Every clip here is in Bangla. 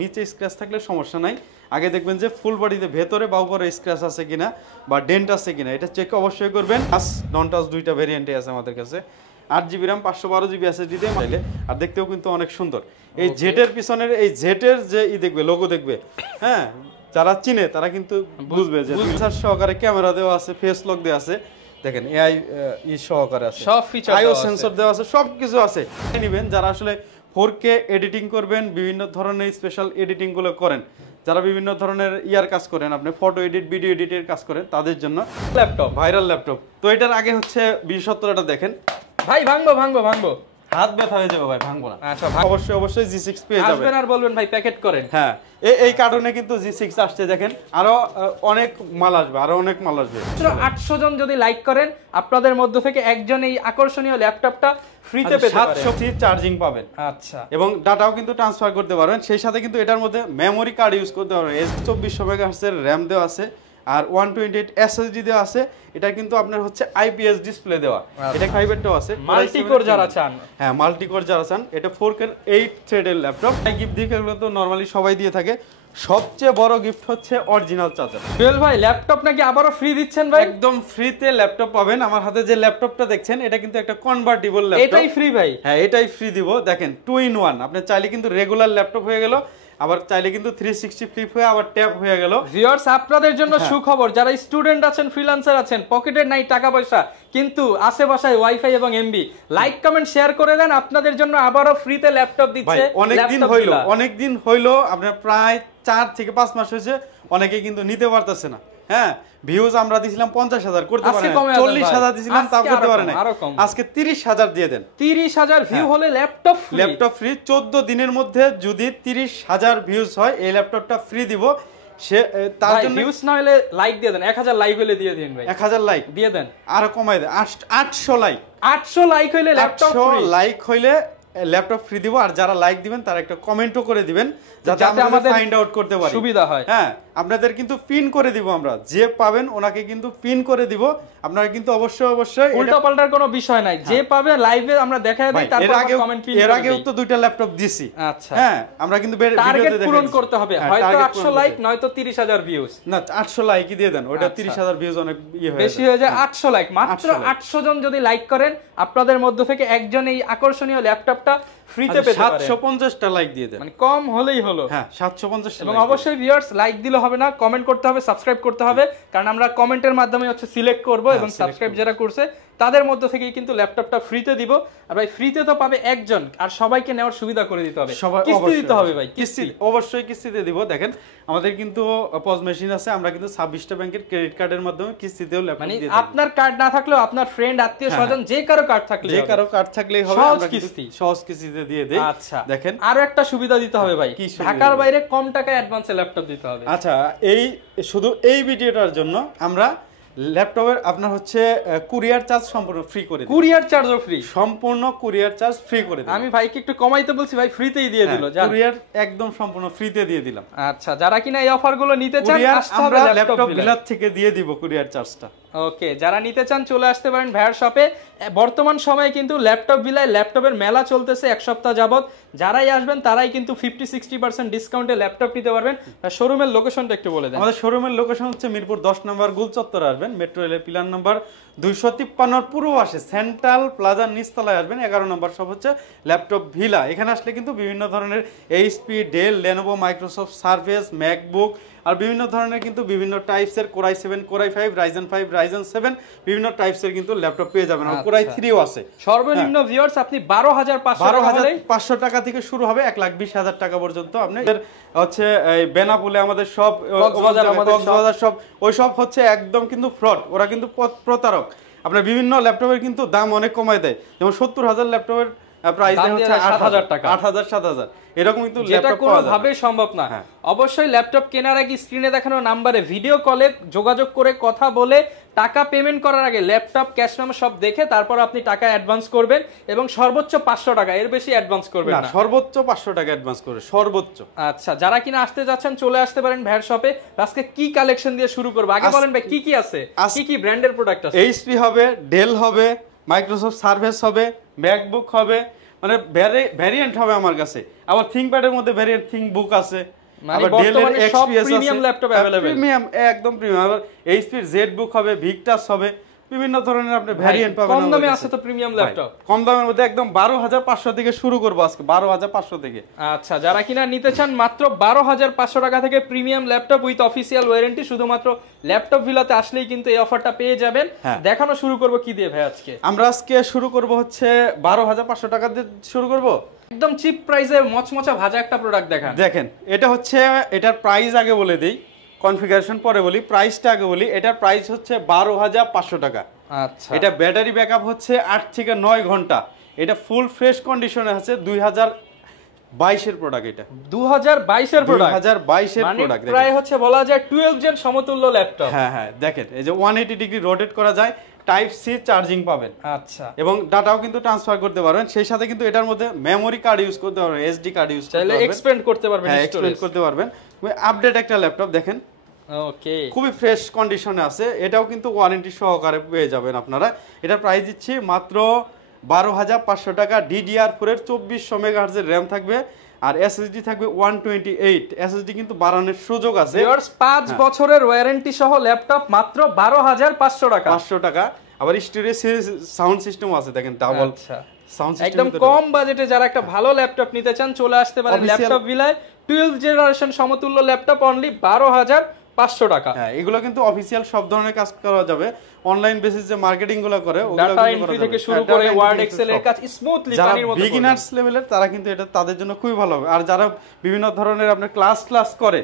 নিচে স্ক্র্যাচ থাকলে সমস্যা নাই, আগে দেখবেন যে ফুল বডিতে ভেতরে বা উপরে স্ক্র্যাচ আছে কিনা বা ডেন্ট আছে কিনা এটা চেক অবশ্যই করবেন। টাচ নন টাচ দুইটা ভেরিয়েন্টে আছে আমাদের কাছে। 8GB RAM 512GB SSD চাইলে, আর দেখতেও কিন্তু অনেক সুন্দর। এই জেটের পিছনের এই জেটের যে দেখবে লোগো দেখবে, হ্যাঁ যারা চিনে তারা কিন্তু বুঝবে যে সেন্সর সহকারে ক্যামেরা দেওয়া আছে, ফেস লক দেওয়া আছে, দেখেন এআই সহকারে আছে, সব ফিচার আইও সেন্সর দেওয়া আছে, সবকিছু আছে। নেবেন যারা আসলে 4K এডিটিং করবেন, বিভিন্ন ধরনের স্পেশাল এডিটিং গুলো করেন, যারা বিভিন্ন ধরনের কাজ করেন, আপনি ফটো এডিট ভিডিও এডিটের কাজ করেন, তাদের জন্য ল্যাপটপ, ভাইরাল ল্যাপটপ। তো এটার আগে হচ্ছে 2070টা দেখেন ভাই, ভাঙবো হাত ব্যথা হয়ে যাবে ভাই, ভাঙবো না। আচ্ছা অবশ্যই G6 পেয়ে যাবেন। আসবেন আর বলবেন ভাই প্যাকেট করেন। হ্যাঁ এই কার্টুনে কিন্তু G6 আসছে, দেখেন আরো অনেক মাল আসবে, আরো অনেক মাল আসবে। 800 জন যদি লাইক করেন আপনাদের মধ্য থেকে একজন এই আকর্ষণীয় ল্যাপটপটা ফ্রিতে পেতে পারেন। 700 চার্জিং পাবেন, আচ্ছা, এবং ডাটাও কিন্তু ট্রান্সফার করতে পারবেন। সেই সাথে কিন্তু এটার মধ্যে মেমোরি কার্ড ইউজ করতে পারবেন। 2400 মেগাহার্টজ এর র‍্যাম দেওয়া আছে, আর 128 SSD দেওয়া আছে। এটা কিন্তু আপনার হচ্ছে IPS ডিসপ্লে দেওয়া। এটা ফাইবারটাও আছে। মাল্টি কোর যারা চান, হ্যাঁ মাল্টি কোর যারা চান, এটা 4K 8 থ্রেডের ল্যাপটপ। গিফট দিয়ে এগুলো তো নরমালি সবাই দিয়ে থাকে। সবচেয়ে বড় গিফট হচ্ছে অরিজিনাল চার্জার। সোহেল ভাই ল্যাপটপ নাকি আবারো ফ্রি দিচ্ছেন ভাই? একদম ফ্রিতে ল্যাপটপ পাবেন। আমার হাতে যে ল্যাপটপটা দেখছেন এটা কিন্তু একটা কনভার্টিবল ল্যাপটপ। এটাই ফ্রি ভাই? হ্যাঁ এটাই ফ্রি দিব। দেখেন 2 in 1, আপনি চাইলে কিন্তু রেগুলার ল্যাপটপ হয়ে গেল, আবার চাইলে কিন্তু 360 ফ্লিপ হয়ে আবার ট্যাব হয়ে গেল। ভিউয়ার্স আপনাদের জন্য সুখবর, যারা স্টুডেন্ট আছেন, ফ্রিল্যান্সার আছেন, পকেটে নাই টাকা পয়সা কিন্তু আছে বাসায় ওয়াইফাই এবং এমবি, লাইক কমেন্ট শেয়ার করে দেন, আপনাদের জন্য আবারও ফ্রিতে ল্যাপটপ দিচ্ছে। অনেকদিন হইলো আপনার প্রায় 4 থেকে 5 মাস হয়েছে, অনেকে কিন্তু নিতে পারতেছে না। হ্যাঁ ভিউজ আমরা দিছিলাম 50,000, করতে পারেন 40,000 দিছিলাম, তাও করতে পারেন না। আজকে 30,000 দিয়ে দেন। 30,000 ভিউ হলে ল্যাপটপ ফ্রি। 14 দিনের মধ্যে যদি 30,000 ভিউজ হয় এই ল্যাপটপটা ফ্রি দিব। সে তার জন্য ভিউজ না হলে লাইক দিয়ে দেন, 1000 লাইক হলে দিয়ে দিন ভাই। 1000 লাইক দিয়ে দেন, আরো কমাই দেন 800 লাইক। 800 লাইক হইলে ল্যাপটপ ফ্রি। 800 লাইক হইলে ল্যাপটপ ফ্রি দিব। আর যারা লাইক দিবেন তারা একটা কমেন্টও করে দিবেন, যাতে আমরা ফাইন্ড আউট করতে পারি, সুবিধা হয়। হ্যাঁ আপনাদের কিন্তু পিন করে দিব আমরা, যে পাবেন ওনাকে কিন্তু পিন করে দিব। আপনারা কিন্তু অবশ্যই উল্টাপাল্টার কোনো বিষয় নাই, যে পাবে লাইভে আমরা দেখায় দেই, তারপর কমেন্ট পিন। এর আগেও তো 2টা ল্যাপটপ দিছি। আচ্ছা হ্যাঁ আমরা কিন্তু টার্গেট পূরণ করতে হবে, হয়তো 800 লাইক নয়তো 30,000 ভিউজ। না 800 লাইকই দিয়ে দেন, ওটা 30,000 ভিউজ অনেক বেশি হয়ে যায়। 800 লাইক, মাত্র 800 জন যদি লাইক করেন আপনাদের মধ্য থেকে একজন এই আকর্ষণীয় ল্যাপটপটা ফ্রিতে পেতে পারেন। 750টা লাইক দিয়ে দেন, মানে কম হলেই হলো। হ্যাঁ 750। এবং অবশ্যই ভিউয়ার্স লাইক দিলে হবে না, কমেন্ট করতে হবে, সাবস্ক্রাইব করতে হবে, কারণ আমরা কমেন্টের মাধ্যমে হচ্ছে সিলেক্ট করব, এবং সাবস্ক্রাইব যারা করছে তাদের মধ্য থেকেই কিন্তু ল্যাপটপটা ফ্রিতে দিব। আর ভাই ফ্রিতে তো পাবে একজন, আর সবাইকে নেওয়ার সুবিধা করে দিতে হবে। কিস্তি দিতে হবে ভাই, কিস্তি অবশ্যই কিস্তিতে দিব। দেখেন আমাদের কিন্তু পজ মেশিন আছে, আমরা কিন্তু 26টা ব্যাংকের ক্রেডিট কার্ডের মাধ্যমে কিস্তিতেও ল্যাপটপ দিয়ে দিই। আপনার কার্ড না থাকলেও আপনার ফ্রেন্ড, আত্মীয় স্বজন যে কারো কার্ড থাকলেই হবে, সহজ কিস্তিতে দিয়ে দেই। আচ্ছা দেখেন আরো একটা সুবিধা দিতে হবে ভাই, ঢাকার বাইরে কম টাকায় অ্যাডভান্সে ল্যাপটপ দিতে হবে। আচ্ছা শুধু এই ভিডিওটার জন্য আমরা ল্যাপটপের আপনার হচ্ছে কুরিয়ার চার্জ সম্পূর্ণ ফ্রি করে দিই। কুরিয়ার চার্জও ফ্রি? সম্পূর্ণ কুরিয়ার চার্জ ফ্রি করে দিই। আমি ভাইকে একটু কমাইতে বলছি, ভাই ফ্রিতেই দিয়ে দিল। কুরিয়ার একদম সম্পূর্ণ ফ্রিতে দিয়ে দিলাম। আচ্ছা যারা কিনা এই অফারগুলো নিতে চান আমরা ল্যাপটপ বিলাত থেকে দিয়ে দিব কুরিয়ার চার্জটা। ওকে যারা নিতে চান চলে আসতে পারেন ভাইয়ার শপে। বর্তমান সময়ে কিন্তু ল্যাপটপ বিলায় ল্যাপটপের মেলা চলতেছে 1 সপ্তাহ যাবত। যারাই আসবেন তারাই কিন্তু 50-60% ডিসকাউন্টে ল্যাপটপ নিতে পারবেন। শোরুমের লোকেশনটা একটু বলে দেন। আমাদের শোরুমের লোকেশন হচ্ছে মিরপুর 10 নম্বর গোল চত্বরে আসবেন, মেট্রো রেলের পিলার নাম্বার 253 পূর্ব পাশে সেন্ট্রাল প্লাজার নিচতলায় আসবেন। 11 নম্বর সব হচ্ছে ল্যাপটপ ভিলা। এখানে আসলে কিন্তু বিভিন্ন ধরনের HP, Dell, Lenovo, Microsoft Surface, MacBook আর বিভিন্ন ধরনের কিন্তু বিভিন্ন টাইপসের কোরাই 7, কোরাই 5, রাইজেন 5, রাইজেন 7 বিভিন্ন টাইপসের কিন্তু ল্যাপটপ পেয়ে যাবেন। আর কোরাই 3ও আছে। সর্বনিম্ন ভিউয়ার্স আপনি 12,500 টাকা থেকে শুরু হবে 1,20,000 টাকা পর্যন্ত। আপনাদের হচ্ছে এই বেনাপোলে আমাদের সব, কক্সবাজার সব, ওই সব হচ্ছে একদম কিন্তু ফ্রড, ওরা কিন্তু প্রতারক। আপনার বিভিন্ন ল্যাপটপের কিন্তু দাম অনেক কমায় দেয়, যেমন 70,000 ল্যাপটপের প্রাইস হচ্ছে 8,000 টাকা, 8,000 7,000 এরকম কিন্তু ল্যাপটপ পাওয়া যায়। ভাবে সম্ভব না। অবশ্যই ল্যাপটপ কেনার আগে স্ক্রিনে দেখানো নম্বরে ভিডিও কলে যোগাযোগ করে কথা বলে টাকা পেমেন্ট করার আগে ল্যাপটপ, ক্যাশ মেমো সব দেখে তারপর আপনি টাকা অ্যাডভান্স করবেন, এবং সর্বোচ্চ 500 টাকা, এর বেশি অ্যাডভান্স করবেন না। সর্বোচ্চ 500 টাকা অ্যাডভান্স করে সর্বোচ্চ। আচ্ছা যারা কিনা আসতে যাচ্ছেন চলে আসতে পারেন ভাইয়ের শপে। আজকে কি কালেকশন দিয়ে শুরু করব আগে বলেন ভাই, কি কি আছে, কি কি ব্র্যান্ডের প্রোডাক্ট আছে? এইচপি হবে, ডেল হবে, মাইক্রোসফট সার্ফেস হবে, ম্যাকবুক হবে, মানে ভ্যারিয়েন্ট হবে আমার কাছে। আবার থিংকপ্যাডের মধ্যে ভ্যারিয়েন্ট থিংকবুক আছে, মানে বর্তমানে সব প্রিমিয়াম ল্যাপটপ अवेलेबल, প্রিমিয়াম একদম প্রিমিয়াম। আবার এইচপির জেডবুক হবে, ভিক্টাস হবে, বিভিন্ন ধরনের আপনি ভ্যারিয়েন্ট পাবেন। কম দামে আছে তো প্রিমিয়াম ল্যাপটপ, কম দামের মধ্যে একদম 12,500 থেকে শুরু করব আজকে, 12,500 থেকে। আচ্ছা, যারা কিনা নিতে চান মাত্র 12,500 টাকা থেকে premium laptop with official warranty, শুধুমাত্র ল্যাপটপ ভিলাতে আসলেই কিন্তু এই অফারটা পেয়ে যাবেন। দেখানো শুরু করব কি দিয়ে ভাই আজকে? আমরা আজকে শুরু করব হচ্ছে 12,500 টাকা দিয়ে শুরু করব, একদম চিপ প্রাইসে মচমচা ভাজা একটা প্রোডাক্ট দেখান। দেখেন এটা হচ্ছে, এটার প্রাইস আগে বলে দেই, কনফিগারেশন পরে বলি, প্রাইসটা আগে বলি। এটার প্রাইস হচ্ছে 12,500 টাকা। আচ্ছা, এটা ব্যাটারি ব্যাকআপ হচ্ছে 8 থেকে 9 ঘন্টা। এটা ফুল ফ্রেশ কন্ডিশনে আছে, 2022 এর প্রোডাক্ট। এটা 2022 এর প্রোডাক্ট, 2022 এর মানে প্রোডাক্ট। প্রায় হচ্ছে বলা যায় 12 জেন সমতুল্য ল্যাপটপ। হ্যাঁ, দেখেন এই যে 180 ডিগ্রি রোটেট করা যায়, টাইপ সি চার্জিং পাবেন। আচ্ছা, এবং ডাটাও কিন্তু ট্রান্সফার করতে পারবেন। সেই সাথে কিন্তু এটার মধ্যে মেমরি কার্ড ইউজ করতে পারবেন, এসডি কার্ড ইউজ করতে চাইলে পারবেন, এক্সপেন্ড করতে পারবেন, এক্সপেন্ড করতে পারবেন। আপডেট একটা ল্যাপটপ দেখেন, ওকে, খুবই ফ্রেশ কন্ডিশনে আছে। এটাও কিন্তু ওয়ারেন্টি সহকারে পেয়ে যাবেন আপনারা। এটার প্রাইস দিচ্ছি মাত্র 12,500 টাকা। DDR4 এর 2400 মেগাহার্জের র্যাম থাকবে, আর এসএসডি থাকবে 128। এসএসডি কিন্তু বাড়ানোর সুযোগ আছে। ভিউয়ার্স 5 বছরের ওয়ারেন্টি সহ ল্যাপটপ মাত্র 12,500 টাকা। 500 টাকা। আবার স্টিরিও সাউন্ড সিস্টেম আছে, দেখেন ডাবল সাউন্ড সিস্টেম। একদম কম বাজেটে যারা একটা ভালো ল্যাপটপ নিতে চান চলে আসতে পারেন ল্যাপটপ ভিলায়। 12 জেনারেশন সমতুল্য ল্যাপটপ অনলি 12,500 টাকা। হ্যাঁ, এগুলো কিন্তু অফিশিয়াল সব ধরনের কাজ করা যাবে। অনলাইন বেসিস যে মার্কেটিং গুলো করে, ওগুলো ডাটা এন্ট্রি থেকে শুরু করে ওয়ার্ড এক্সেল এর কাজ স্মুথলি পানির মতো। বিগিনার্স লেভেলের তারা কিন্তু এটা তাদের জন্য খুবই ভালো হবে। আর যারা বিভিন্ন ধরনের আপনার ক্লাস করে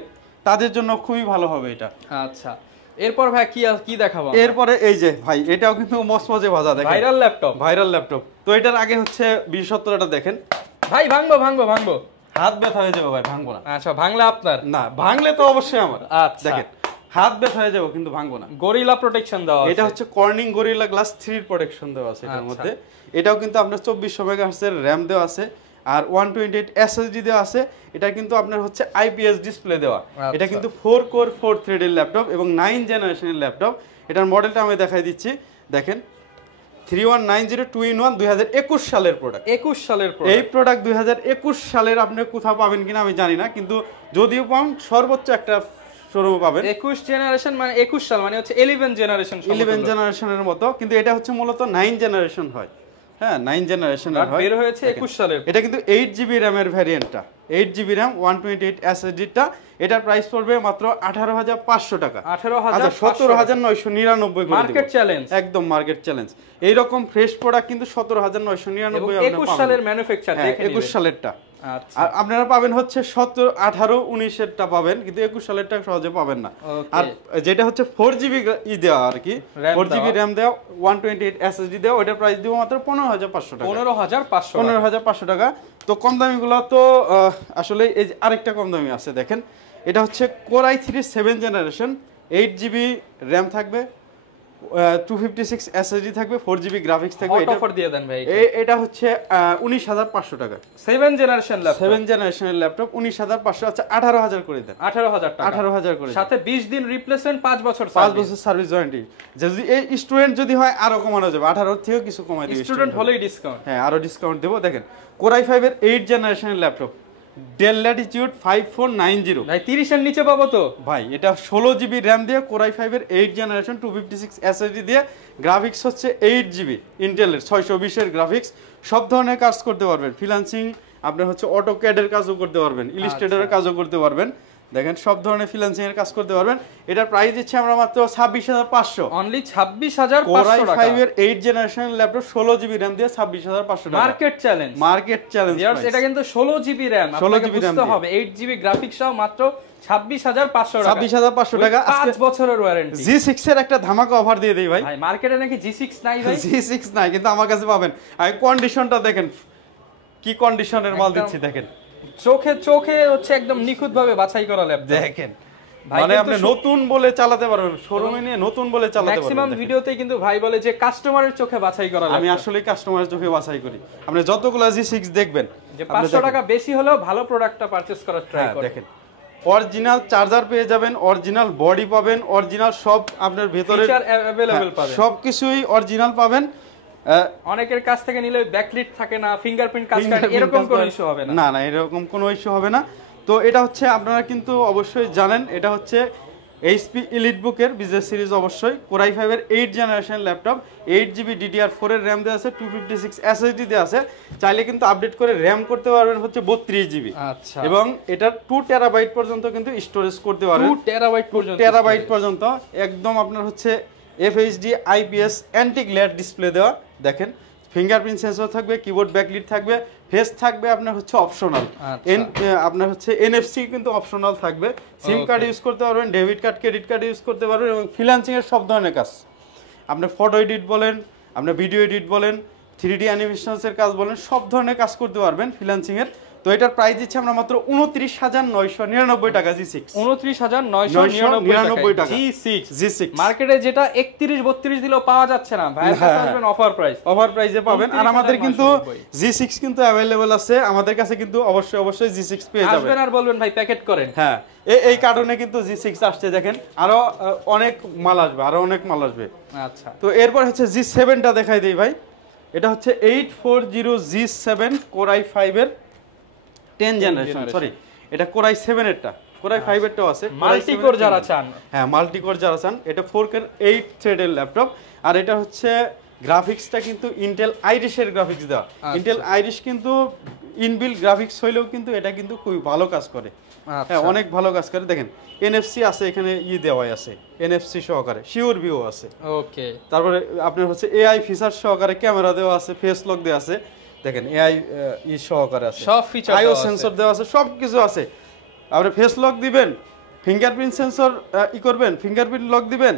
তাদের জন্য খুবই ভালো হবে এটা। আচ্ছা, এরপর ভাই কি দেখাবো? এরপরে এই যে ভাই, এটাও কিন্তু মসমসে ভাজা, দেখেন ভাইরাল ল্যাপটপ। তো এটার আগে হচ্ছে 2070 দেখেন ভাই, ভাঙবো হাত ব্যথা হয়ে যাবে ভাই, ভাঙবো না। আচ্ছা, ভাঙলে আপনার না, ভাঙলে তো অবশ্যই আমার। আচ্ছা, দেখেন হাত ব্যথা হয়ে যাবে কিন্তু ভাঙবো না। গরিলা প্রোটেকশন দেওয়া আছে, এটা হচ্ছে কর্নিং গরিলা গ্লাস 3 প্রোটেকশন দেওয়া আছে এটার মধ্যে। এটাও কিন্তু আপনার 2400 মেগাহার্টজের র‍্যাম দেওয়া আছে, আর 128 এসএসডি দেওয়া আছে। এটা কিন্তু আপনার হচ্ছে আইপিএস ডিসপ্লে দেওয়া। এটা কিন্তু 4 কোর 4 থ্রেডের ল্যাপটপ এবং 9 জেনারেশনের ল্যাপটপ। এটার মডেলটা আমি দেখাই দিচ্ছি, দেখেন 3190 2021 সালের প্রোডাক্ট। 21 সালের এই প্রোডাক্ট 2021 সালের আপনি কোথাও পাবেন কিনা আমি জানি না, কিন্তু যদিও পান সর্বোচ্চ একটা শোরুমে পাবেন। 21 জেনারেশন মানে 21 সাল মানে হচ্ছে 11 জেনারেশন, 11 জেনারেশনের মতো, কিন্তু এটা হচ্ছে মূলত 9 জেনারেশন হয়। হ্যাঁ, 9 জেনারেশনের হয়, বের হয়েছে 21 সালের। এটা কিন্তু 8GB র‍্যামের ভ্যারিয়েন্টটা, 8GB র‍্যাম 128 এসএসডিটা। এটার প্রাইস পড়বে মাত্র 18,500 টাকা। 17,999 করে মার্কেট চ্যালেঞ্জ, একদম মার্কেট চ্যালেঞ্জ। এই রকম ফ্রেশ প্রোডাক্ট কিন্তু 17,999 আপনি 21 সালের ম্যানুফ্যাকচার, দেখেন 21 সালেরটা। আচ্ছা, আর আপনারা পাবেন হচ্ছে 17, 18, 19 এরটা পাবেন, কিন্তু 21 সালেরটা সহজে পাবেন না। আর যেটা হচ্ছে 4GB দেওয়া আর কি, 4GB র‍্যাম দেওয়া 128 এসএসডি দেওয়া, ওটার প্রাইস দিব মাত্র 15,500 টাকা। 15,500 টাকা। তো কম দামিগুলো তো আসলে এই আরেকটা কম দামি আছে, দেখেন এটা হচ্ছে core i3 7 generation, 8GB RAM থাকবে, 256 এসএসডি থাকবে, 4GB গ্রাফিক্স থাকবে। এটা অফার দিয়ে দেন ভাই। এটা হচ্ছে 19,500 টাকা। 7 জেনারেশন ল্যাপটপ, 7 জেনারেশনের ল্যাপটপ 19,500। আচ্ছা, 18,000 করে দেন। 18,000 টাকা, 18,000 করে সাথে 20 দিন রিপ্লেসমেন্ট, 5 বছর সার্ভিস ওয়ারেন্টি। যদি এই স্টুডেন্ট যদি হয় আরো কমানো যাবে, 18 থেকেও কিছু কমাই দিবে। স্টুডেন্ট হলেই ডিসকাউন্ট। হ্যাঁ, আরো ডিসকাউন্ট দেব। দেখেন কোর i5 এর 8 জেনারেশনের ল্যাপটপ, ডেল ল্যাটিটিউড 5490। ভাই 30 এর নিচে পাবো তো ভাই? এটা 16GB র‍্যাম দিয়ে কোর i5 এর 8 জেনারেশন 256 এসএসডি দিয়ে, গ্রাফিক্স হচ্ছে 8GB ইন্টেলের 620 এর গ্রাফিক্স। সব ধরনের কাজ করতে পারবেন, ফ্রিল্যান্সিং আপনার হচ্ছে অটোক্যাড এর কাজও করতে পারবেন, ইলাস্ট্রেটরের কাজও করতে পারবেন। দেখেন সব ধরনের ফ্রিল্যান্সিং এর কাজ করতে পারবেন। এটার প্রাইস দিচ্ছি আমরা মাত্র 26,500, অনলি 26,500 টাকা। কোর i5 এর 8 জেনারেশন ল্যাপটপ 16GB র‍্যাম দিয়ে 26,500 টাকা। মার্কেট চ্যালেঞ্জ, ভিউয়ার্স এটা কিন্তু 16GB র‍্যাম, আপনাকে বুঝতে হবে 8GB গ্রাফিক্স সহ মাত্র 26,500 টাকা। 26,500 টাকা, 5 বছরের ওয়ারেন্টি। G6 এর একটা ধামাকা অফার দিয়ে দেই ভাই। ভাই মার্কেটে নাকি G6 নাই ভাই? G6 নাই, কিন্তু আমার কাছে পাবেন। আর কন্ডিশনটা দেখেন কি কন্ডিশনের মাল দিচ্ছি, দেখেন চোখে হচ্ছে একদম নিখুঁত ভাবে বাছাই করা ল্যাপটপ। দেখেন মানে আপনি নতুন বলে চালাতে পারবেন, শোরুমে নিয়ে নতুন বলে চালাতে পারবেন। ম্যাক্সিমাম ভিডিওতেই কিন্তু ভাই বলে যে কাস্টমারের চোখে বাছাই করা ল্যাপটপ। আমি আসলে কাস্টমারের চোখে বাছাই করি। আপনি যতগুলো G6 দেখবেন, যে 500 টাকা বেশি হলেও ভালো প্রোডাক্টটা পারচেজ করার ট্রাই করুন। দেখেন অরিজিনাল চার্জার পেয়ে যাবেন, অরিজিনাল বডি পাবেন, অরিজিনাল সব আপনার ভেতরে ফিচার अवेलेबल পাবেন, সবকিছুই অরিজিনাল পাবেন। অনেকের কাছ থেকে নিলে ব্যাকলিট থাকে না, ফিঙ্গারপ্রিন্ট কাজ করে না, এরকম কোনো ইস্যু হবে না। না না, এরকম কোনো ইস্যু হবে না। তো এটা হচ্ছে আপনারা কিন্তু অবশ্যই জানেন, এটা হচ্ছে এইচপি এলিটবুকের বিজনেস সিরিজ, অবশ্যই Core i5 এর 8 জেনারেশন ল্যাপটপ, 8GB DDR4 এর র্যাম দেওয়া আছে, 256 SSD দেওয়া আছে। চাইলে কিন্তু আপডেট করে র্যাম করতে পারবেন হচ্ছে 32GB। আচ্ছা, এবং এটা 2 টেরাবাইট পর্যন্ত কিন্তু স্টোরেজ করতে পারবেন, 2 টেরাবাইট পর্যন্ত, টেরাবাইট পর্যন্ত। একদম আপনার হচ্ছে FHD IPS anti glare display দেওয়া। দেখেন ফিঙ্গারপ্রিন্ট সেন্সর থাকবে, কিবোর্ড ব্যাকলিট থাকবে, ফেস থাকবে আপনার হচ্ছে অপশনাল, আপনার হচ্ছে NFC কিন্তু অপশনাল থাকবে। সিম কার্ড ইউজ করতে পারবেন, debit card, credit card use করতে পারবেন। এবং ফ্রিল্যান্সিং এর সব ধরনের কাজ, আপনি ফটো এডিট বলেন, আপনার ভিডিও এডিট বলেন, 3D অ্যানিমেশনসের কাজ বলেন, সব ধরনের কাজ করতে পারবেন ফ্রিল্যান্সিং এর। তো এটার প্রাইস দিচ্ছে আমরা মাত্র 29,999 টাকা। G6 29,999 টাকা G6 মার্কেটে যেটা 31-32 দিলেও পাওয়া যাচ্ছে না ভাই, আসবেন অফার প্রাইসে পাবেন। আর আমাদের কিন্তু G6 কিন্তু अवेलेबल আছে আমাদের কাছে, কিন্তু অবশ্যই G6 পেয়ে যাবেন। আসবেন আর বলবেন ভাই প্যাকেট করেন। হ্যাঁ, এই কারণে কিন্তু G6 আসছে। দেখেন আরো অনেক মাল আসবে, আচ্ছা। তো এরপর হচ্ছে G7টা দেখাই দেই ভাই। এটা হচ্ছে 840 G7 Core i5 এর 10 জেনারেশন, সরি এটা Core i7 এরটা, Core i5 এরটাও আছে। মাল্টি কোর যারা চান, হ্যাঁ মাল্টি কোর যারা চান, এটা 4K 8 থ্রেডের ল্যাপটপ। আর এটা হচ্ছে গ্রাফিক্সটা কিন্তু ইন্টেল আইরিশের গ্রাফিক্স দেওয়া। ইন্টেল আইরিশ কিন্তু ইনবিল্ট গ্রাফিক্স হইলেও কিন্তু এটা কিন্তু খুবই ভালো কাজ করে। হ্যাঁ অনেক ভালো কাজ করে। দেখেন NFC আছে এখানে, দেওয়া আছে NFC সহকারে, শিওর ভিউ আছে। ওকে, তারপরে আপনার হচ্ছে AI ফিচার সহকারে ক্যামেরা দেওয়া আছে, ফেস লক দেওয়া আছে। দেখেন AI সহকারে আছে, সব ফিচার আইও সেন্সর দেওয়া আছে, সব কিছু আছে। আপনি ফেস লক দিবেন, ফিঙ্গারপ্রিন্ট সেন্সর করবেন, ফিঙ্গারপ্রিন্ট লক দিবেন,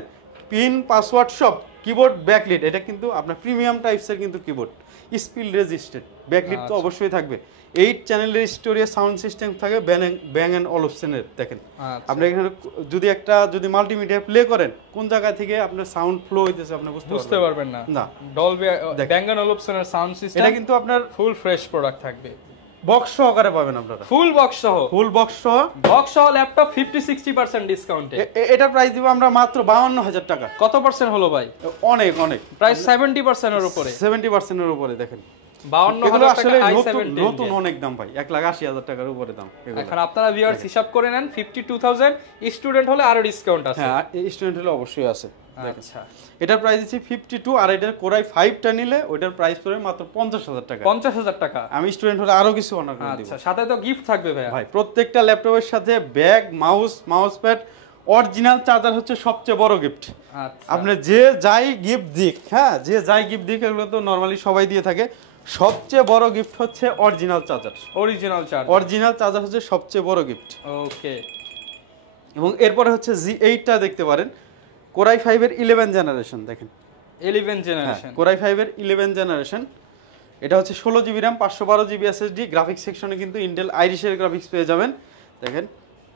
পিন পাসওয়ার্ড সব, কিবোর্ড ব্যাকলিট। এটা কিন্তু আপনার প্রিমিয়াম টাইপসের কিন্তু কিবোর্ড, স্পিড রেজিস্টেড, ব্যাকলিট তো অবশ্যই থাকবে। 8 চ্যানেলের স্টোরিয়া সাউন্ড সিস্টেম থাকে ব্যাং এন্ড অলফসেনের। দেখেন আপনি এখানে যদি মাল্টিমিডিয়া প্লে করেন, কোন জায়গা থেকে আপনার সাউন্ড ফ্লো হইতেছে আপনি বুঝতে পারবেন না। ডলবি ব্যাং এন্ড অলফসেনের সাউন্ড সিস্টেম, এটা কিন্তু আপনার ফুল ফ্রেশ প্রোডাক্ট থাকবে, বক্স সহকারে পাবেন আপনারা, ফুল বক্স সহ ল্যাপটপ 50-60% ডিসকাউন্টে। এটা প্রাইস দিব আমরা মাত্র 52,000 টাকা। কত পার্সেন্ট হলো ভাই? অনেক প্রাইস 70% এর উপরে, 70% এর উপরে। দেখেন 52,000 টাকা, নতুন অনেক দাম ভাই, 1,80,000 টাকার উপরে দাম। এখন আপনারা ভিউয়ার্স হিসাব করে নেন, 52,000 স্টুডেন্ট হলে আরো ডিসকাউন্ট আছে। হ্যাঁ স্টুডেন্ট হলে অবশ্যই আছে। আচ্ছা, এটার প্রাইস দিচ্ছি 52, আর এটার Core i5 টা নিলে ওইটার প্রাইস পড়বে মাত্র 50,000 টাকা। 50,000 টাকা। আমি স্টুডেন্ট হলে আরো কিছু অনার করে দিব। আচ্ছা, সাথে তো গিফট থাকবে ভাই প্রত্যেকটা ল্যাপটপের সাথে bag, mouse pad, original charger হচ্ছে সবচেয়ে বড় গিফট। আচ্ছা, আপনি যাই গিফট দিক, এগুলো তো নরমালি সবাই দিয়ে থাকে, সবচেয়ে বড় গিফট হচ্ছে অরিজিনাল চার্জার। অরিজিনাল চার্জার হচ্ছে সবচেয়ে বড় গিফট। ওকে, এবং এরপরে হচ্ছে G8টা দেখতে পারেন, Core i5 এর 11 জেনারেশন। দেখেন 11 জেনারেশন, Core i5 এর 11 জেনারেশন। এটা হচ্ছে 16GB RAM, 512GB SSD। Graphics সেকশনে কিন্তু ইন্টেল আইরিশের গ্রাফিক্স পেয়ে যাবেন। দেখেন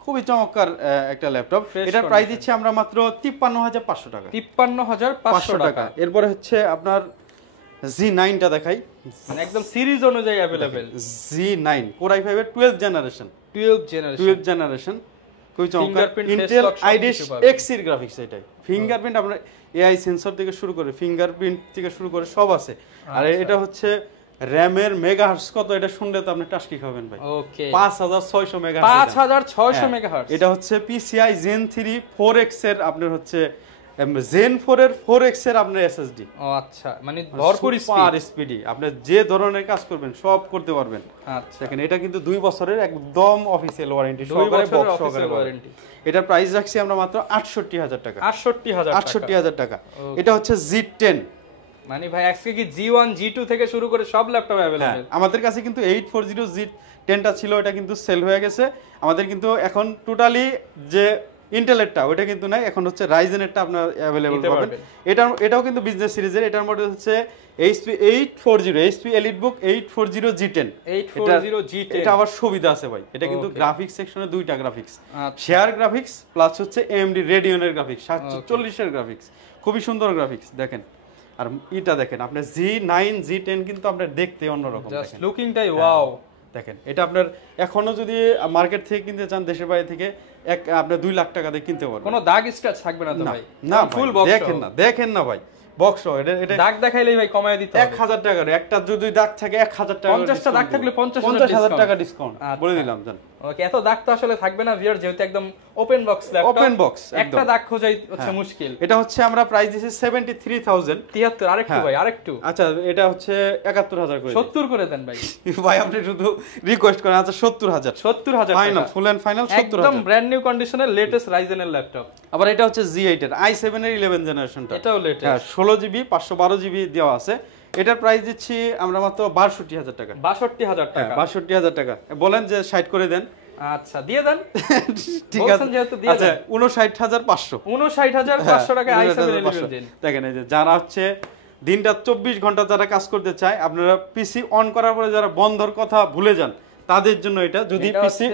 খুবই চমৎকার একটা ল্যাপটপ। এটার প্রাইস দিচ্ছি আমরা মাত্র 53,500 টাকা। 53,500 টাকা। এরপরে হচ্ছে আপনার G9টা দেখাই, মানে একদম সিরিজ অনুযায়ী अवेलेबल। G9 Core i5 এর 12 জেনারেশন, খুবই চমৎকার। ইন্টেল আইরিশ X এর গ্রাফিক্স। এটাই ফিঙ্গারপ্রিন্ট, আপনার AI সেন্সর থেকে শুরু করে ফিঙ্গারপ্রিন্ট থেকে শুরু করে সব আছে। আর এটা হচ্ছে র‍্যামের মেগাহার্টজ কত, এটা শুনলে তো আপনি টাস্কি খাবেন ভাই। ওকে, 5600 মেগাহার্টজ। 5600 মেগাহার্টজ। এটা হচ্ছে PCI Gen 3 4X এর আপনার হচ্ছে Gen 4 এর 4X এর আপনার SSD। ও আচ্ছা, মানে ভরপুর স্পিডি, আপনি যে ধরনের কাজ করবেন সব করতে পারবেন। আচ্ছা, দেখেন এটা কিন্তু 2 বছরের একদম অফিশিয়াল ওয়ারেন্টি সহকারে, বক্স সহকারে ওয়ারেন্টি। এটার প্রাইস রাখছি আমরা মাত্র 68,000 টাকা। 68,000 টাকা। এটা হচ্ছে G10, মানে ভাই আজকে কি G1 G2 থেকে শুরু করে সব ল্যাপটপ अवेलेबल। আমাদের কাছে কিন্তু 840 G10টা ছিল, এটা কিন্তু সেল হয়ে গেছে। আমাদের কিন্তু এখন টোটালি যে ইন্টেলেরটা ওটা কিন্তু নাই, এখন হচ্ছে রাইজেনেরটা আপনার अवेलेबल পাবেন। এটাও কিন্তু বিজনেস সিরিজের। এটার মডেল হচ্ছে HP 840, HP EliteBook 840 G10। এটা আবার সুবিধা আছে ভাই, এটা কিন্তু গ্রাফিক্স সেকশনে দুইটা গ্রাফিক্স, শেয়ার গ্রাফিক্স প্লাস হচ্ছে AMD Radeon-এর গ্রাফিক্স, 740 এর গ্রাফিক্স, খুবই সুন্দর গ্রাফিক্স। দেখেন আর এটা দেখেন আপনার G9 G10 কিন্তু আপনার দেখতে অন্যরকম, জাস্ট লুকিংটাই ওয়াও। দেখেন এটা আপনার এখনো যদি মার্কেট থেকে কিনতে চান, দেশের বাইরে থেকে আপনার 2 লাখ টাকা দিয়ে কিনতে পারবেন, কোনো দাগ স্ক্র্যাচ থাকবে না তো ভাই? না ফুল বক্স। দেখেন না ভাই, বক্স এটা এটা দাগ দেখাইলেই ভাই কমায় দিতে হবে 1000 টাকা, একটা যদি দাগ থাকে 1000 টাকা, 50টা দাগ থাকলে 50000 টাকা ডিসকাউন্ট বলে দিলাম জান। ওকে, এত দাগ তো আসলে থাকবে না ভিউয়ার, যেহেতু একদম open box laptop, open box একটা দাগ খোঁজাই হচ্ছে মুশকিল। এটা হচ্ছে আমরা প্রাইস দিছি 73000 73, আরেকটু ভাই আরেকটু, আচ্ছা এটা হচ্ছে 71000 করে 70 করে দেন ভাই। ভাই আপনি শুধু রিকোয়েস্ট করেন, আচ্ছা 70000 70000 ফাইনাল, ফুল এন্ড ফাইনাল 70000 একদম ব্র্যান্ড নিউ কন্ডিশনের লেটেস্ট রাইজেনের ল্যাপটপ। আবার এটা হচ্ছে Z8 এর i7 এর 11 জেনারেশনটা, এটাও লেটেস্ট, হ্যাঁ 16GB 512GB দেওয়া আছে। এটার প্রাইস দিচ্ছি আমরা মাত্র 62000 টাকা। 62000 টাকা, 62000 টাকা। বলেন যে 60 করে দেন। আচ্ছা দিয়ে দেন, ঠিক আছে যেহেতু দিয়ে আচ্ছা দেন 59500, 59500 টাকা i7 11 দিন। দেখেন এই যে যারা হচ্ছে দিনটা 24 ঘন্টা যারা কাজ করতে চায়, আপনারা পিসি অন করার পরে যারা বন্ধর কথা ভুলে যান তাদের জন্য এটা। যদি পিসি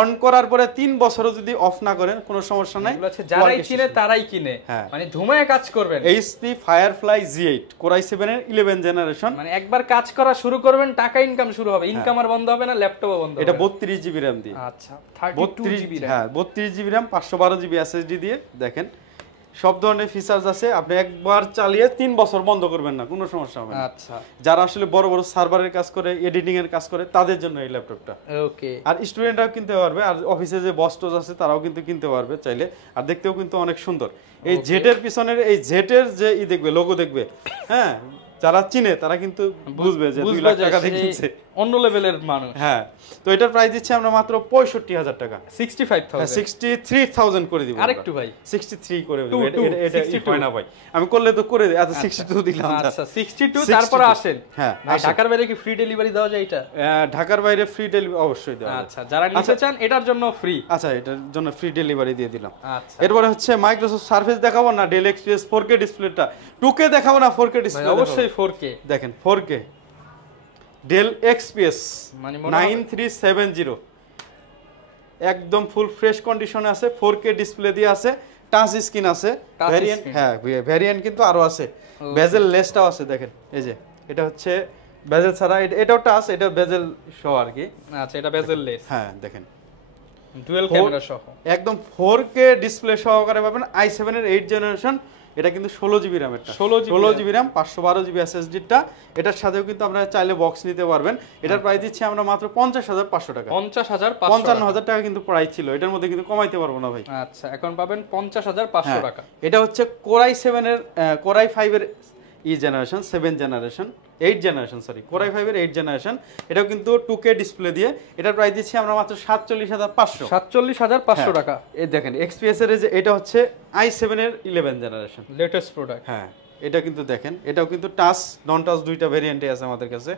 অন করার পরে 3 বছরও যদি অফ না করেন কোনো সমস্যা নাই, যারাই কিনে তারাই কিনে, মানে ধুমায় কাজ করবেন। HP Firefly Z8 Core i7 এর 11 জেনারেশন, মানে একবার কাজ করা শুরু করবেন, টাকা ইনকাম শুরু হবে, ইনকাম আর বন্ধ হবে না, ল্যাপটপও বন্ধ হবে। এটা 32GB RAM দিয়ে, আচ্ছা 32GB RAM, হ্যাঁ 32GB RAM 512GB SSD দিয়ে। দেখেন সব ধরনের ফিচারস আছে, আপনি একবার চালিয়ে 3 বছর বন্ধ করবেন না, কোনো সমস্যা হবে না। আচ্ছা যারা আসলে বড় বড় সার্ভারের কাজ করে, এডিটিং এর কাজ করে, তাদের জন্য এই ল্যাপটপটা। ওকে, আর স্টুডেন্টরাও কিনতে পারবে, আর অফিসে যে বসটস আছে তারাও কিন্তু কিনতে পারবে চাইলে। আর দেখতেও কিন্তু অনেক সুন্দর। এই জেটের পিছনের এই জেটের যে দেখবে লোগো দেখবে, হ্যাঁ যারা চিনে তারা কিন্তু বুঝবে যে 2 লাখ টাকা দিয়ে কিনছে, অন্য লেভেলের মানুষ। হ্যাঁ তো এটার প্রাইস দিচ্ছি আমরা মাত্র 65000 টাকা, 65000, 63000 করে দিব। আরেকটু ভাই 63 করে দিব, এটা হয় না ভাই, আমি করলে তো করে দেই। আচ্ছা 62 দিলাম। আচ্ছা 62, তারপর আসেন। হ্যাঁ ভাই ঢাকার বাইরে কি ফ্রি ডেলিভারি দেওয়া যায়? এটা ঢাকার বাইরে ফ্রি ডেলিভারি অবশ্যই দেওয়া যায়। আচ্ছা যারা নিতে চান এটার জন্য ফ্রি, আচ্ছা এটার জন্য ফ্রি ডেলিভারি দিয়ে দিলাম। আচ্ছা এরপরে হচ্ছে মাইক্রোসফট সার্ফেস দেখাবো না ডেল এক্সপিএস 4K ডিসপ্লেটা, 2K দেখাবো না 4K ডিসপ্লে, অবশ্যই 4K। দেখেন 4K ডেল এক্সপিএস মানে 9370 একদম ফুল ফ্রেশ কন্ডিশনে আছে, 4K ডিসপ্লে দিয়ে আছে, টাচ স্ক্রিন আছে, ভেরিয়েন্ট, হ্যাঁ ভেরিয়েন্ট কিন্তু আরো আছে, বেজেল লেসটাও আছে। দেখেন এই যে এটা হচ্ছে বেজেল ছাড়া, এটাও টাচ, এটা বেজেল সহ আর কি। আচ্ছা এটা বেজেল লেস, হ্যাঁ দেখেন ডুয়াল ক্যামেরা সহ একদম 4K ডিসপ্লে সহকারে পাবেন। i7 এর 8 জেনারেশন, এটা কিন্তু 16GB RAM এর, 16GB RAM 512GB SSD টা। এটার সাথেও কিন্তু আমরা চাইলে বক্স নিতে পারবেন। এটার প্রাইস দিচ্ছি আমরা মাত্র 50500 টাকা, 55000 টাকা কিন্তু প্রাইস ছিল, এটার মধ্যে কিন্তু কমাইতে পারবো না ভাই। আচ্ছা এখন পাবেন 50500 টাকা। এটা হচ্ছে Core i7 এর Core i5 এর generation 7 generation 8 generation sorry Core i5 এর 8 জেনারেশন, এটাও কিন্তু 2K ডিসপ্লে দিয়ে। এটার প্রাইস দিচ্ছি আমরা মাত্র 47500, 47500 টাকা। এই দেখেন XPS এর যে এটা হচ্ছে i7 এর 11 জেনারেশন লেটেস্ট প্রোডাক্ট। হ্যাঁ এটা কিন্তু দেখেন, এটাও কিন্তু টাচ নন টাচ দুইটা ভেরিয়েন্টে আছে আমাদের কাছে।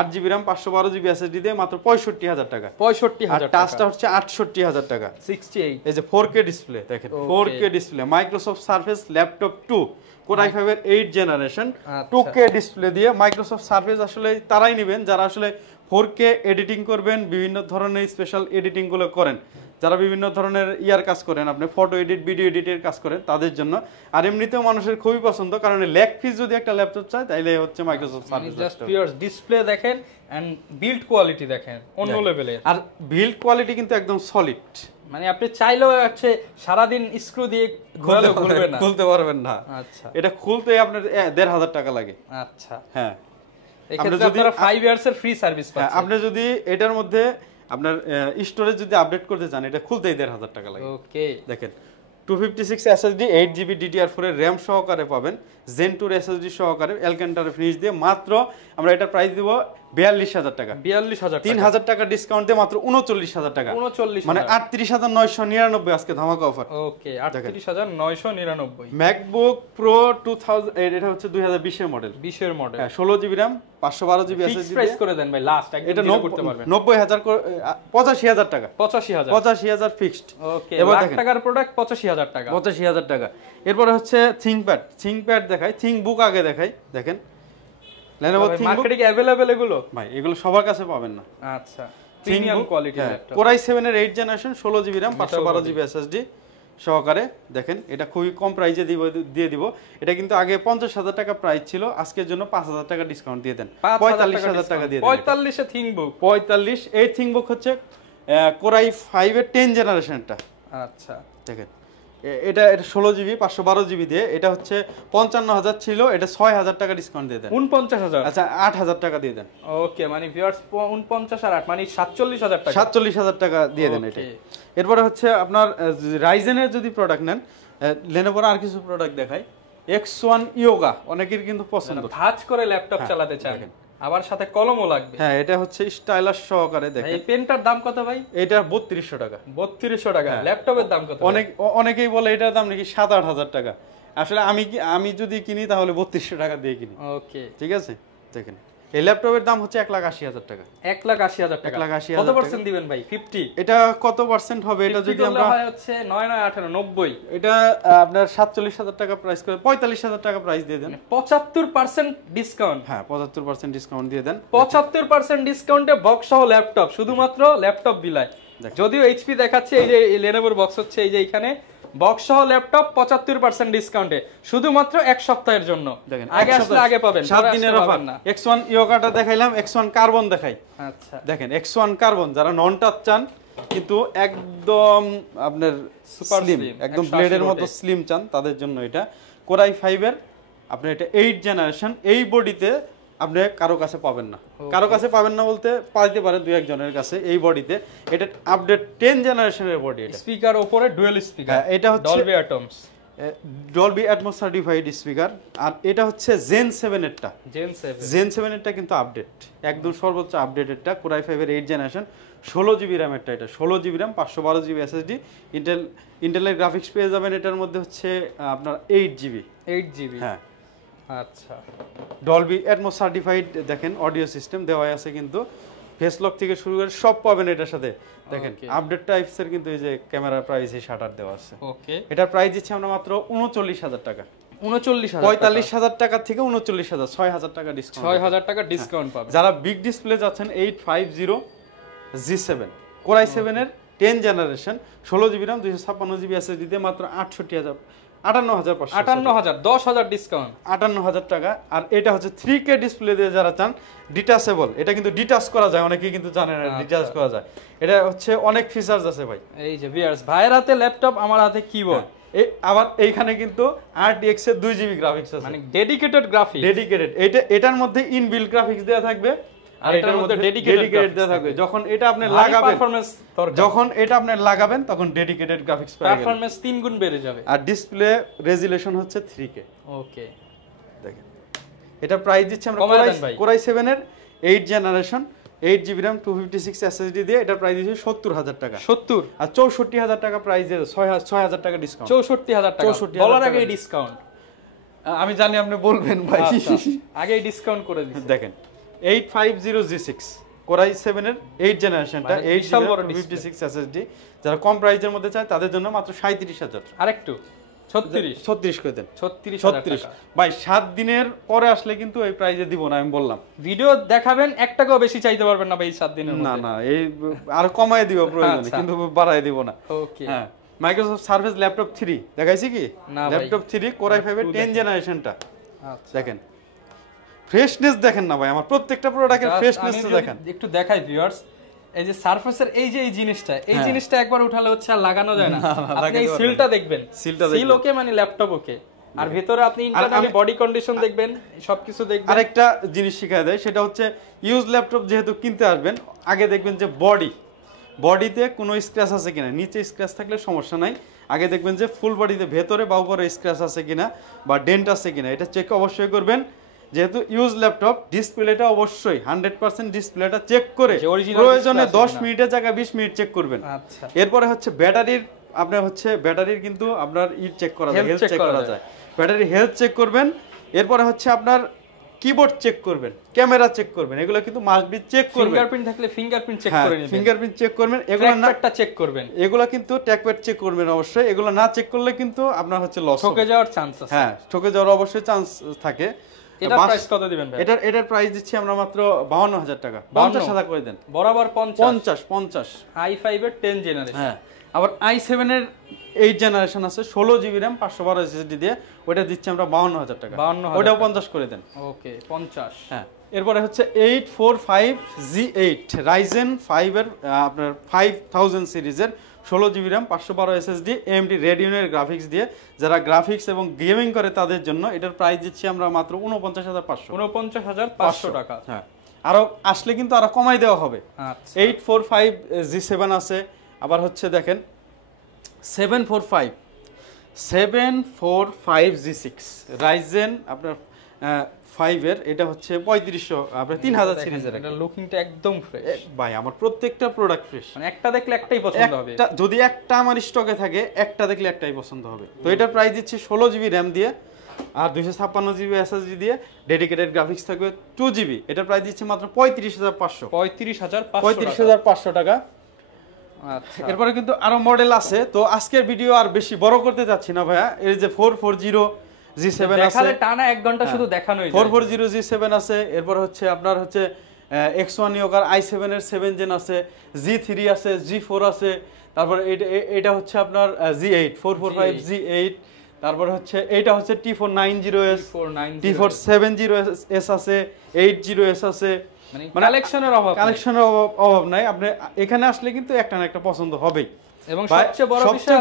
8GB RAM 512GB SSD দিয়ে মাত্র 65000 টাকা, 65000 টাকা। টাচটা হচ্ছে 68000 টাকা, 68। এই যে 4K ডিসপ্লে দেখেন, 4K display Microsoft surface laptop 2 Core i5 এর 8 জেনারেশন 2K ডিসপ্লে দিয়ে। মাইক্রোসফট সারফেস আসলে তারাই নেবেন যারা আসলে 4K এডিটিং করবেন, বিভিন্ন ধরনের স্পেশাল এডিটিং গুলো করেন, যারা বিভিন্ন ধরনের কাজ করেন, আপনি ফটো এডিট ভিডিও এডিটের কাজ করেন তাদের জন্য। আর এমনিতেও মানুষের খুবই পছন্দ, কারণ লেগ পিস যদি একটা ল্যাপটপ চায় তাইলে হচ্ছে Microsoft surface. Just pure display দেখেন এন্ড বিল্ড কোয়ালিটি দেখেন অন্য লেভেলের, আর বিল্ড কোয়ালিটি কিন্তু একদম সলিড, মানে আপনি চাইলেও হচ্ছে সারাদিন স্ক্রু দিয়ে ঘোরালেও খুলবে না, খুলতে পারবেন না। আচ্ছা এটা খুলতে আপনার 1500 টাকা লাগে। আচ্ছা হ্যাঁ এক্ষেত্রে আপনারা 5 ইয়ার্স এর ফ্রি সার্ভিস পাচ্ছেন। আপনি যদি এটার মধ্যে আপনার স্টোরেজ যদি আপডেট করতে চান, এটা খুলতেই 1500 টাকা লাগে। ওকে দেখেন 256 SSD 8GB DDR4 এর RAM সহকারে পাবেন, Zen 2 SSD সহকারে অ্যালকান্টারা ফিনিশ দিয়ে। মাত্র আমরা এটা প্রাইস দেব 42000 টাকা, 42000 টাকা, 3000 টাকা ডিসকাউন্ট দিয়ে মাত্র 39000 টাকা, 39 মানে 38999 আজকে ধামাকা অফার। ওকে 38999। MacBook Pro 2000 এটা হচ্ছে 2020 এর মডেল, 20 এর model, 16GB RAM 512GB fix SSD price করে দেন ভাই, লাস্ট একদম এটা ডিল করতে পারবেন 90000 85000 টাকা, 85000 ফিক্সড। ওকে লাখ টাকার প্রোডাক্ট 85000 টাকা, 85000 টাকা। এরপরে হচ্ছে ThinkPad দেখাই, ThinkBook আগে দেখাই। দেখেন Lenovo ThinkBook মার্কেটে কি अवेलेबल এগুলো? ভাই এগুলো সবার কাছে পাবেন না। আচ্ছা premium quality laptop, Core i7 এর 8 generation 16GB RAM 512GB SSD সহকারে। দেখেন এটা খুবই কম প্রাইসে দিয়ে দিব। এটা কিন্তু আগে 50000 টাকা প্রাইস ছিল, আজকের জন্য 5000 টাকা ডিসকাউন্ট দিয়ে দেন, 45000 টাকা দিয়ে দেন। 45 এ ThinkBook, 45 এই ThinkBook হচ্ছে Core i5 এর 10 জেনারেশনটা। আচ্ছা দেখেন এটা 16 জিবি 512 জিবি দিয়ে, এটা হচ্ছে 55,000 ছিল, এটা 6,000 টাকা ডিসকাউন্ট দিয়ে দেন। 49,000, আচ্ছা 8,000 টাকা দিয়ে দেন। ওকে, মানে ভিউয়ার্স 49 আর 8 মানে 47,000 টাকা, 47,000 টাকা দিয়ে দেন এটা। এরপরে হচ্ছে আপনার রাইজেনের যদি প্রোডাক্ট নেন, লেনোভোর আর কিছু প্রোডাক্ট দেখাই। X1 ইয়োগা অনেকের কিন্তু পছন্দ, ভাঁজ করে ল্যাপটপ চালাতে চান, আবার সাথে কলমও লাগবে। হ্যাঁ, এটা হচ্ছে স্টাইলাস সহকারে দেখেন। এই পেনটার দাম কত ভাই? এটা 3200 টাকা। 3200 টাকা। ল্যাপটপের দাম কত? অনেকেই বলে এটার দাম নাকি 7-8 হাজার টাকা। আসলে আমি যদি কিনি তাহলে 3200 টাকা দিয়ে কিনি। ওকে, ঠিক আছে, দেখেন এই ল্যাপটপের দাম হচ্ছে 1,80,000 টাকা। 1,80,000 টাকা। 1,80,000 কত পার্সেন্ট দিবেন ভাই? 50। এটা কত পার্সেন্ট হবে? এটা যদি আমরা হচ্ছে 9-9-18 90, এটা আপনার 47,000 টাকা প্রাইস করে 45,000 টাকা প্রাইস দিয়ে দেন। 75% ডিসকাউন্ট। হ্যাঁ, 75% ডিসকাউন্ট দিয়ে দেন। 75% ডিসকাউন্টে বক্স সহ ল্যাপটপ, শুধুমাত্র ল্যাপটপ বিলায়। যদিও এইচপি দেখাচ্ছে, এই যে লেনোভোর বক্স হচ্ছে এই যে এখানে বক্স সহ ল্যাপটপ 75% ডিসকাউন্টে, শুধুমাত্র এক সপ্তাহের জন্য। দেখেন, আগে আসলে আগে পাবেন, 7 দিনের অফার। X1 ইয়োগাটা দেখাইলাম, X1 কার্বন দেখাই। আচ্ছা, দেখেন X1 কার্বন যারা নন টাচ চান কিন্তু একদম আপনার সুপার স্লিম, একদম ব্লেডের মতো স্লিম চান, তাদের জন্য এটা Core i5 এর আপনি এটা 8 জেনারেশন। এই বডিতে আপনি কারো কাছে পাবেন না, কারো কাছে পাবেন না বলতে পাইতে পারেন 2-1 জনের কাছে। এই বডিতে এটা আপডেট 10 জেনারেশনের বডি। এটা স্পিকার উপরে ডুয়াল স্পিকার, এটা হচ্ছে Dolby Atmos, Dolby Atmos certified speaker. আর এটা হচ্ছে Zen 7 এরটা, Zen 7 এরটা কিন্তু আপডেট, একদম সর্বোচ্চ আপডেটেডটা। Core i5 এর 8 জেনারেশন, 16 জিবি র্যাম এরটা। এটা 16 জিবি র্যাম, 512 জিবি এসএসডি। ইন্টেলের গ্রাফিক্স পেয়ে যাবেন এটার মধ্যে হচ্ছে আপনার 8 জিবি। হ্যাঁ, আচ্ছা। ডলবি অ্যাটমস সার্টিফাইড দেখেন, অডিও সিস্টেম দেওয়া আছে কিন্তু, ফেস লক থেকে শুরু করে সব পাবেন এটার সাথে। দেখেন আপডেট টাইপস এর কিন্তু এই যে ক্যামেরার প্রাইস এই শাটার দেওয়া আছে। ওকে, এটার প্রাইস দিচ্ছি আমরা মাত্র 39,000 টাকা। 39,000, 45,000 টাকা থেকে 39,000, 6,000 টাকা ডিসকাউন্ট, 6,000 টাকা ডিসকাউন্ট পাবেন। যারা বিগ ডিসপ্লে যাচ্ছেন 850 G7 Core i7 এর 10 generation, 16 GB RAM, 256 GB SSD দিয়ে মাত্র 58,500, 10,000 ডিসকাউন্ট, 58,000 টাকা। আর এটা হচ্ছে 3K ডিসপ্লে দিয়ে যারা চান, ডিটাচেবল, এটা কিন্তু ডিটাচ করা যায়, অনেকেই কিন্তু জানে না ডিটাচ করা যায়। এটা হচ্ছে অনেক ফিচারস আছে ভাই। এই যে ভিউয়ার্স, ভাইয়ের হাতে ল্যাপটপ, আমার হাতে কিবোর্ড। আবার এইখানে কিন্তু RTX এর 2 জিবি গ্রাফিক্স আছে, মানে ডেডিকেটেড গ্রাফিক্স, ডেডিকেটেড। এটার মধ্যে ইনবিল্ট গ্রাফিক্স দেওয়া থাকবে, আর এটার মধ্যে ডেডিকেটেড দেওয়া থাকবে। যখন এটা আপনি লাগাবেন, তখন ডেডিকেটেড গ্রাফিক্স পাবেন, পারফরম্যান্স 3 গুণ বেড়ে যাবে। আর ডিসপ্লে রেজোলিউশন হচ্ছে 3K। ওকে, দেখেন এটা প্রাইস দিচ্ছি আমরা Core i7 এর 8 জেনারেশন, 8 জিবি র্যাম, 256 এসএসডি দিয়ে এটা প্রাইস দিচ্ছি 70,000 টাকা। 70 আর 64,000 টাকা প্রাইস দিয়ে 6,000 টাকা ডিসকাউন্ট। 64,000 টাকা বলার আগে ডিসকাউন্ট। আমি জানি আপনি বলবেন ভাই, আগে ডিসকাউন্ট করে দিচ্ছি। দেখেন 850G6 Core i7 এর 8 জেনারেশনটা, 8 জিবি 256 এসএসডি। যারা কম প্রাইসের মধ্যে চায় তাদের জন্য মাত্র 37,000। আরেকটু 36 করে দেন, 36,000 ভাই। 7 দিনের পরে আসলে কিন্তু এই প্রাইসে দিব না, আমি বললাম। ভিডিও দেখাবেন, 1 টাকাও বেশি চাইতে পারবেন না ভাই 7 দিনের মধ্যে। না, এই আর কমায় দিব প্রয়োজনে, কিন্তু বাড়ায় দিব না। ওকে, হ্যাঁ, মাইক্রোসফট সার্ফেস ল্যাপটপ 3 দেখাইছি কি? ল্যাপটপ 3 Core i5 এর 10 জেনারেশনটা। আচ্ছা, দেখেন ফ্রেশনেস দেখেন না ভাই, আমার প্রত্যেকটা প্রোডাক্টের ফ্রেশনেস দেখেন। একটু দেখাই ভিউয়ার্স, এই যে সারফেসের এই যে এই জিনিসটা একবার উঠালে হচ্ছে আর লাগানো যায় না। আপনি এই সিলটা দেখবেন, সিল ওকে মানে ল্যাপটপ ওকে, আর ভিতরে আপনি ইন্টারনালি বডি কন্ডিশন দেখবেন, সবকিছু দেখবেন। আরেকটা জিনিস শিখায় দেয়, সেটা হচ্ছে ইউজ ল্যাপটপ যেহেতু কিনতে আসবেন, আগে দেখবেন যে বডিতে কোনো স্ক্র্যাচ আছে কিনা। নিচে স্ক্র্যাচ থাকলে সমস্যা নাই, আগে দেখবেন যে ফুল বডিতে ভেতরে বা উপরে স্ক্র্যাচ আছে কিনা বা ডেন্ট আছে কিনা, এটা চেক অবশ্যই করবেন। যেহেতু ইউজ ল্যাপটপ, ডিসপ্লেটা অবশ্যই 100% ডিসপ্লেটা চেক করে প্রয়োজনে 10 মিনিটের জায়গায় 20 মিনিট চেক করবেন। আচ্ছা, এরপরে হচ্ছে ব্যাটারির কিন্তু আপনার চেক করা যায়, হেলথ চেক করা যায়, ব্যাটারি হেলথ চেক করবেন। এরপরে হচ্ছে আপনার কিবোর্ড চেক করবেন, ক্যামেরা চেক করবেন, এগুলো কিন্তু মাস্ট বি চেক করবেন। ফিঙ্গারপ্রিন্ট থাকলে ফিঙ্গারপ্রিন্ট চেক করে নেবেন, ফিঙ্গারপ্রিন্ট চেক করবেন, এগুলো না ট্র্যাকপ্যাডটা চেক করবেন, এগুলো কিন্তু ট্র্যাকপ্যাড চেক করবেন অবশ্যই। এগুলো না চেক করলে কিন্তু আপনার হচ্ছে লস, ঠকে যাওয়ার চান্স আছে। হ্যাঁ, ঠকে যাওয়ার অবশ্যই চান্স থাকে। এটার প্রাইস কত দিবেন ভাই? এটার প্রাইস দিচ্ছি আমরা মাত্র 52,000 টাকা। 50,000 করে দেন, বরাবর 50 i5 এর 10 জেনারেশন। হ্যাঁ, আবার i7 এর 8 জেনারেশন আছে, 16 জিবি র্যাম, 512 এসএসডি দিয়ে, ওটা দিচ্ছি আমরা 52,000 টাকা। ওটাও 50 করে দেন। ওকে, 50। হ্যাঁ, এরপরে হচ্ছে 845G8 Ryzen 5 এর আপনার 5000 সিরিজের 16GB RAM 512 SSD AMD Radeon-এর graphics দিয়ে, যারা গ্রাফিক্স এবং গেমিং করে তাদের জন্য এটার প্রাইস দিচ্ছি আমরা মাত্র 49,500। 49,500 টাকা। হ্যাঁ, আরো আসলে কিন্তু আরো কমাই দেওয়া হবে। আচ্ছা 845 G7 আছে, আবার হচ্ছে দেখেন 745 G6 Ryzen আপনার 5 এর, এটা হচ্ছে 3500 আপনার 3000 সিরিজের। এটা লুকিংটা একদম ফ্রেশ ভাই আমার প্রত্যেকটা প্রোডাক্ট ফ্রেশ, মানে একটা দেখলে একটাই পছন্দ হবে। একটা যদি একটা আমার স্টকে থাকে একটা দেখলে একটাই পছন্দ হবে। তো এটার প্রাইস দিচ্ছি 16GB RAM দিয়ে আর 256GB SSD দিয়ে, ডেডিকেটেড গ্রাফিক্স থাকবে 2GB। এটার প্রাইস দিচ্ছি মাত্র 35,500। 35,500 টাকা। আচ্ছা এরপরে কিন্তু আরো মডেল আছে, তো আজকের ভিডিও আর বেশি বড় করতে যাচ্ছি না ভাইয়া। এই যে 440 G7 আছে, দেখালে টানা 1 ঘন্টা শুধু দেখানোই যায়। 440 G7 আছে, এরপর হচ্ছে আপনার হচ্ছে X1 ইয়োকার i7 এর 7 জেন আছে, G3 আছে, G4 আছে, তারপর এটা হচ্ছে আপনার G8 445 G8, তারপর হচ্ছে এটা হচ্ছে T490S, T470S আছে, 80S আছে। মানে কালেকশনের অভাব নাই। আপনি এখানে আসলে কিন্তু একটা না একটা পছন্দ হবেই। এবং সবচেয়ে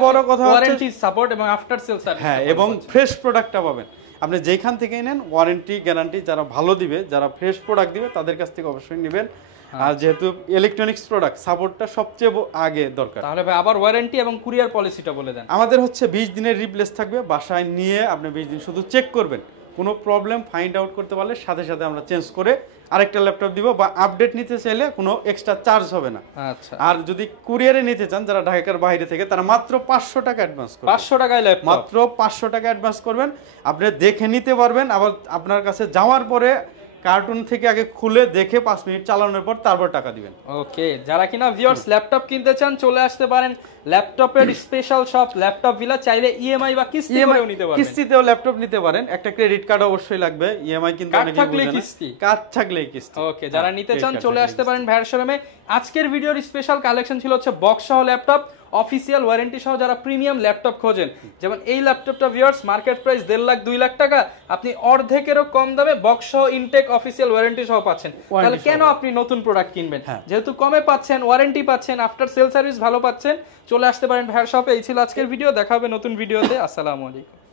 বড় কথা হচ্ছে ওয়ারেন্টি সাপোর্ট এবং আফটার সেল সার্ভিস। হ্যাঁ, এবং ফ্রেশ প্রোডাক্টটা পাবেন। আপনি যেখান থেকে নেন ওয়ারেন্টি গ্যারান্টি যারা ভালো দিবে, যারা ফ্রেশ প্রোডাক্ট দিবে তাদের কাছ থেকে অবশ্যই নেবেন। আর যেহেতু ইলেকট্রনিক্স প্রোডাক্ট, সাপোর্টটা সবচেয়ে আগে দরকার। তাহলে ভাই আবার ওয়ারেন্টি এবং কুরিয়ার পলিসিটা বলে দেন। আমাদের হচ্ছে 20 দিনের রিপ্লেস থাকবে, বাসায় নিয়ে আপনি 20 দিন শুধু চেক করবেন, কোনো প্রবলেম ফাইন্ড আউট করতে পারলে সাথে সাথে আমরা চেঞ্জ করে আরেকটা ল্যাপটপ দিব, বা আপডেট নিতে চাইলে কোনো এক্সট্রা চার্জ হবে না। আচ্ছা, আর যদি কুরিয়ারে নিতে চান যারা ঢাকার বাইরে থেকে, তারা মাত্র 500 টাকা অ্যাডভান্স করবেন। 500 টাকায় ল্যাপটপ, মাত্র 500 টাকা অ্যাডভান্স করবেন, আপনি দেখে নিতে পারবেন। আবার আপনার কাছে যাওয়ার পরে কার্টুন থেকে আগে খুলে দেখে 5 মিনিট চালানোর পর তারপর টাকা দিবেন। ওকে, যারা কিনা ভিউয়ার্স ল্যাপটপ কিনতে চান চলে আসতে পারেন ল্যাপটপের স্পেশাল শপ ল্যাপটপ ভিলা। চাইলে ইএমআই বা কিস্তিতেও নিতে পারবেন। কিস্তিতেও ল্যাপটপ নিতে পারেন, একটা ক্রেডিট কার্ড অবশ্যই লাগবে। ইএমআই কিন্তু অনেকেই বুঝে না, কার্ড থাকলেই কিস্তি। ওকে, যারা নিতে চান চলে আসতে পারেন ভাইয়ের শোরুমে। আজকের ভিডিওর স্পেশাল কালেকশন ছিল হচ্ছে বক্স সহ ল্যাপটপ, অফিসিয়াল ওয়ারেন্টি সহ যারা প্রিমিয়াম ল্যাপটপ খোঁজেন। যেমন এই ল্যাপটপটা viewers market price 1.5 lakh 2 lakh টাকা, আপনি অর্ধেকেরও কম দামে বক্স সহ ইনটেক অফিসিয়াল ওয়ারেন্টি সহ পাচ্ছেন। তাহলে কেন আপনি নতুন প্রোডাক্ট কিনবেন? যেহেতু কমে পাচ্ছেন, ওয়ারেন্টি পাচ্ছেন, আফটার সেল সার্ভিস ভালো পাচ্ছেন, চলে আসতে পারেন ভাইয়ের শপে। এই ছিল আজকের ভিডিও, দেখা হবে নতুন ভিডিওতে। আসসালামু আলাইকুম।